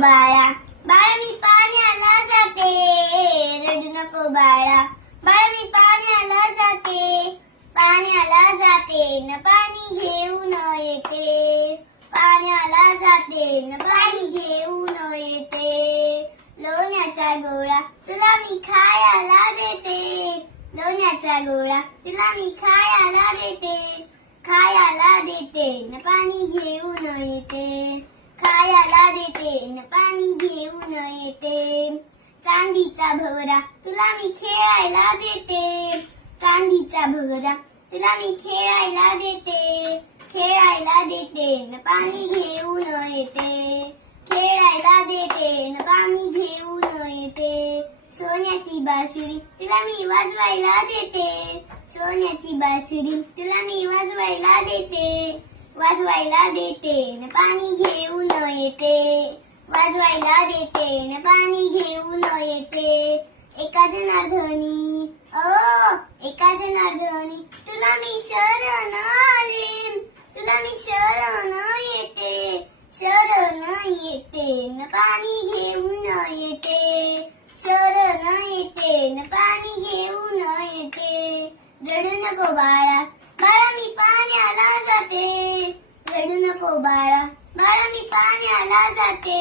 बाळा, बाळा मी पाण्याला जाते, रडू नको बाळा, बाळा मी पाण्याला जाते, पाण्याला जाते न पाणी घेऊन येते, पाण्याला जाते न पाणी घेऊन येते. लोण्याचा गोळा तुला मी खायला देते, लोण्याचा गोळा तुला मी खायला देते, खायला देते न पाणी घेऊन येते, खायला देते न पाणी घेऊन येते. चांदीचा भवरा तुला मी खेळायला देते, चांदीचा भवरा तुला मी खेळायला देते, खेळायला देते न पाणी घेऊन येते, खेळायला देते न पाणी घेऊन येते. सोन्याची बासुरी तुला मी वाजवायला देते, सोन्याची बासुरी तुला मी वाजवायला देते, वाजवायला देते न पाणी घेऊन येते, वाजवायला देते न पाणी घेऊन येते. एका जनार्दनी एका जनार्दनी तुला मी शरण आले, तुला मी शरण येते, शरण येते न पाणी घेऊन येते, शरण येते न पाणी घेऊन येते. रडू नको बाळा, बाळा मी पाण्याला जाते, रडू नको बाळा, बाळा मी पाण्याला जाते.